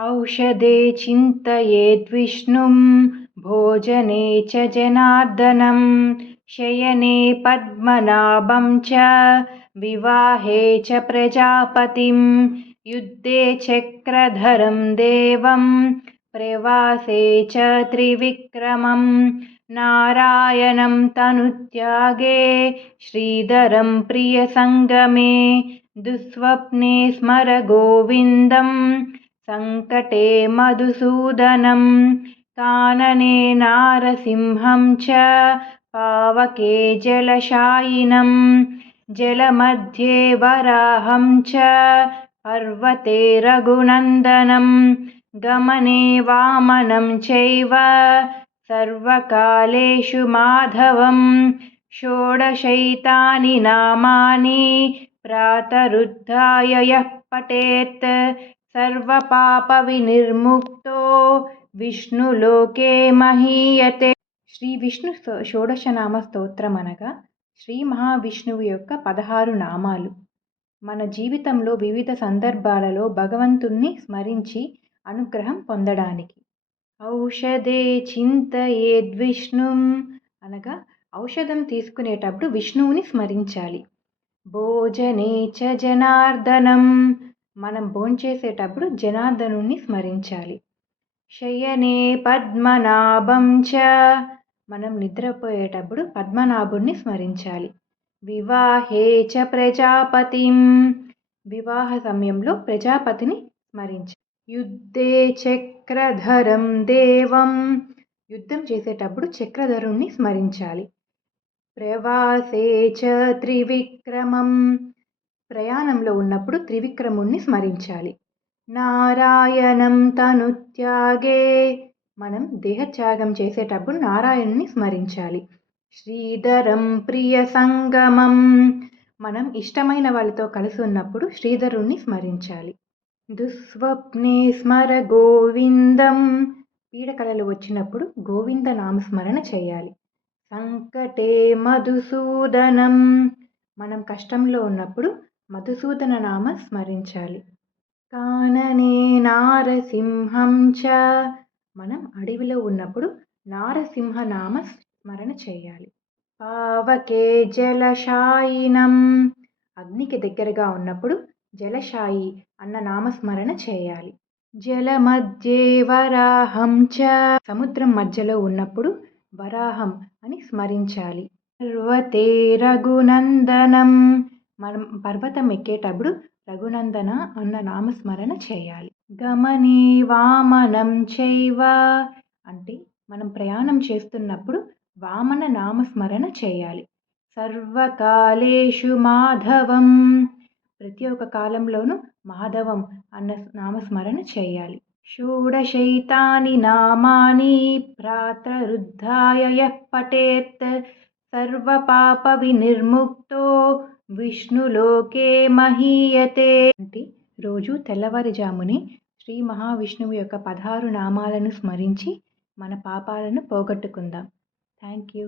औषधे चिन्तयेद्विष्णुं भोजने च जनार्दनं शयने पद्मनाभं च विवाहे च प्रजापतिं युद्धे चक्रधरं देवं प्रवासे च त्रिविक्रमं नारायणं तनुत्यागे श्रीधरं प्रियसङ्गमे दुःस्वप्ने स्मर गोविन्दं सङ्कटे मधुसूदनं कानने नारसिंहं च पावके जलशायिनं जलमध्ये वराहं च पर्वते रघुनन्दनं गमने वामनं चैव सर्वकालेषु माधवं षोडशैतानि नामानि प्रातरुद्धाय यः पठेत् సర్వపాపవినిర్ముక్తో విష్ణులోకే మహీయతే. శ్రీ విష్ణు షోడశనామ స్తోత్రం అనగా శ్రీ మహావిష్ణువు యొక్క పదహారు నామాలు. మన జీవితంలో వివిధ సందర్భాలలో భగవంతుణ్ణి స్మరించి అనుగ్రహం పొందడానికి. ఔషధే చింతయేద్విష్ణుం అనగా ఔషధం తీసుకునేటప్పుడు విష్ణువుని స్మరించాలి. భోజనే చ జనార్దనం మనం భోంచేసేటప్పుడు జనార్దనుణ్ణి స్మరించాలి. శయనే పద్మనాభం చ. మనం నిద్రపోయేటప్పుడు పద్మనాభుణ్ణి స్మరించాలి. వివాహే చ ప్రజాపతిం. వివాహ సమయంలో ప్రజాపతిని స్మరించాలి యుద్ధే చక్రధరం దేవం. యుద్ధం చేసేటప్పుడు చక్రధరుణ్ణి స్మరించాలి. ప్రవాసే చ త్రివిక్రమం. ప్రయాణంలో ఉన్నప్పుడు త్రివిక్రముణ్ణి స్మరించాలి. నారాయణం తనుత్యాగే మనం దేహత్యాగం చేసేటప్పుడు నారాయణుని స్మరించాలి. శ్రీధరం ప్రియ సంగమం. మనం ఇష్టమైన వాళ్ళతో కలిసి ఉన్నప్పుడు శ్రీధరుణ్ణి స్మరించాలి. దుస్వప్నే స్మర గోవిందం. పీడకళలు వచ్చినప్పుడు గోవింద నామస్మరణ చేయాలి. సంకటే మధుసూదనం. మనం కష్టంలో ఉన్నప్పుడు మధుసూదన నామ స్మరించాలి. కాననే నారసింహం చ. మనం అడవిలో ఉన్నప్పుడు నారసింహ నామ స్మరణ చేయాలి. పావకే జలశాయినం. అగ్నికి దగ్గరగా ఉన్నప్పుడు జలశాయి అన్న నామస్మరణ చేయాలి. జలమధ్యే వరాహం చ. సముద్రం మధ్యలో ఉన్నప్పుడు వరాహం అని స్మరించాలి. పర్వతే రఘునందనం. మనం పర్వతం ఎక్కేటప్పుడు రఘునందన అన్న నామస్మరణ చేయాలి. గమనే వామనం చైవ అంటే మనం ప్రయాణం చేస్తున్నప్పుడు వామన నామస్మరణ చేయాలి. సర్వకాలేషు మాధవం. ప్రతి ఒక్క కాలంలోనూ మాధవం అన్న నామస్మరణ చేయాలి. షోడశైతాని నామాని ప్రాతరుద్ధాయ పటేత్ పఠేత్. సర్వపాప వినిర్ముక్తో విష్ణులోకే మహీయతే. అంటే రోజు తెల్లవారుజామునే శ్రీ మహావిష్ణువు యొక్క పదహారు నామాలను స్మరించి మన పాపాలను పోగొట్టుకుందాం. Thank you.